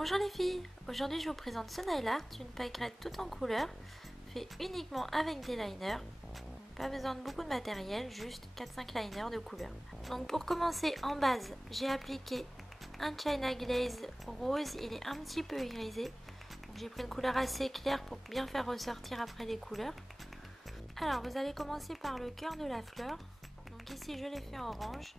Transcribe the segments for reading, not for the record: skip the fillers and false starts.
Bonjour les filles, aujourd'hui je vous présente ce nail art, une pâquerette toute en couleurs, fait uniquement avec des liners. Pas besoin de beaucoup de matériel, juste 4-5 liners de couleur. Donc pour commencer, en base, j'ai appliqué un China Glaze rose, il est un petit peu irisé. J'ai pris une couleur assez claire pour bien faire ressortir après les couleurs. Alors vous allez commencer par le cœur de la fleur. Donc ici je l'ai fait en orange.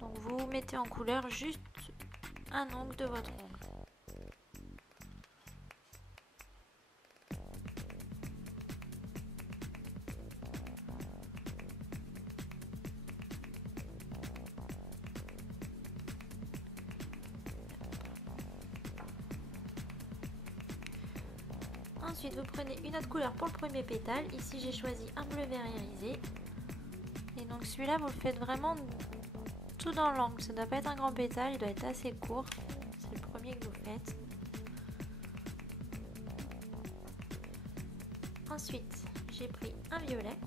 Donc vous mettez en couleur juste un ongle de votre ongle. Ensuite, vous prenez une autre couleur pour le premier pétale. Ici, j'ai choisi un bleu vert irisé. Et donc celui-là, vous le faites vraiment tout dans l'angle. Ça ne doit pas être un grand pétale, il doit être assez court. C'est le premier que vous faites. Ensuite, j'ai pris un violet.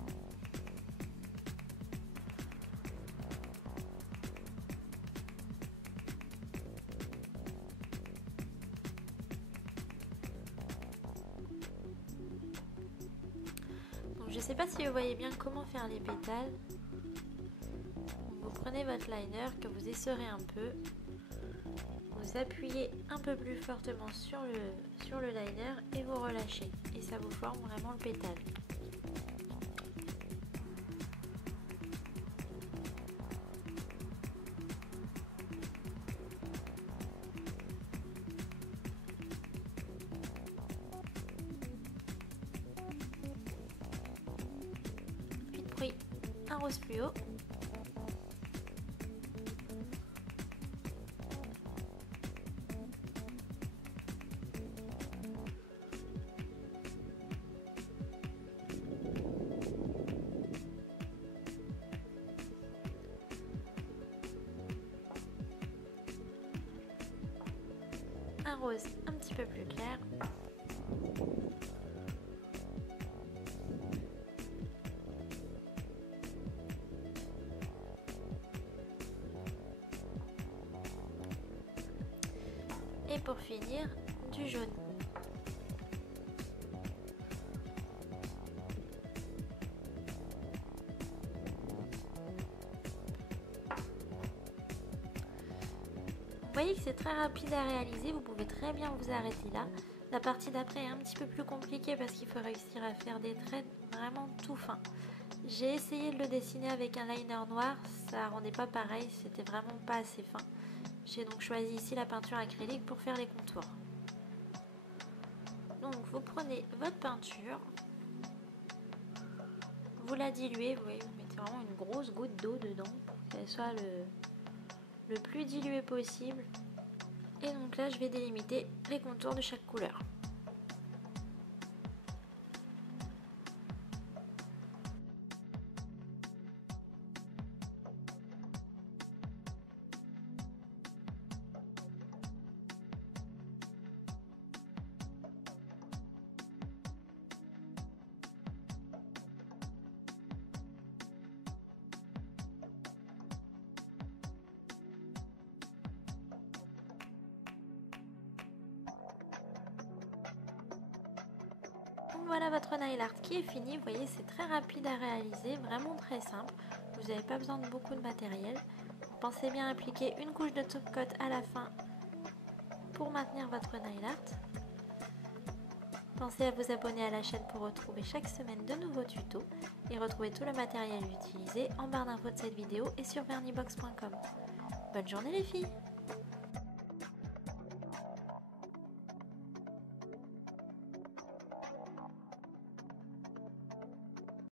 Je ne sais pas si vous voyez bien comment faire les pétales. Vous prenez votre liner que vous essorez un peu, vous appuyez un peu plus fortement sur le liner et vous relâchez. Et ça vous forme vraiment le pétale. Puis un rose fluo. Un rose un petit peu plus clair. Et pour finir, du jaune. Vous voyez que c'est très rapide à réaliser, vous pouvez très bien vous arrêter là. La partie d'après est un petit peu plus compliquée parce qu'il faut réussir à faire des traits vraiment tout fins. J'ai essayé de le dessiner avec un liner noir, ça rendait pas pareil, c'était vraiment pas assez fin. J'ai donc choisi ici la peinture acrylique pour faire les contours. Donc vous prenez votre peinture, vous la diluez, vous voyez, vous mettez vraiment une grosse goutte d'eau dedans pour qu'elle soit le plus diluée possible. Et donc là je vais délimiter les contours de chaque couleur. Voilà votre nail art qui est fini. Vous voyez, c'est très rapide à réaliser, vraiment très simple. Vous n'avez pas besoin de beaucoup de matériel. Pensez bien à appliquer une couche de top coat à la fin pour maintenir votre nail art. Pensez à vous abonner à la chaîne pour retrouver chaque semaine de nouveaux tutos et retrouver tout le matériel utilisé en barre d'infos de cette vidéo et sur vernibox.com. Bonne journée les filles!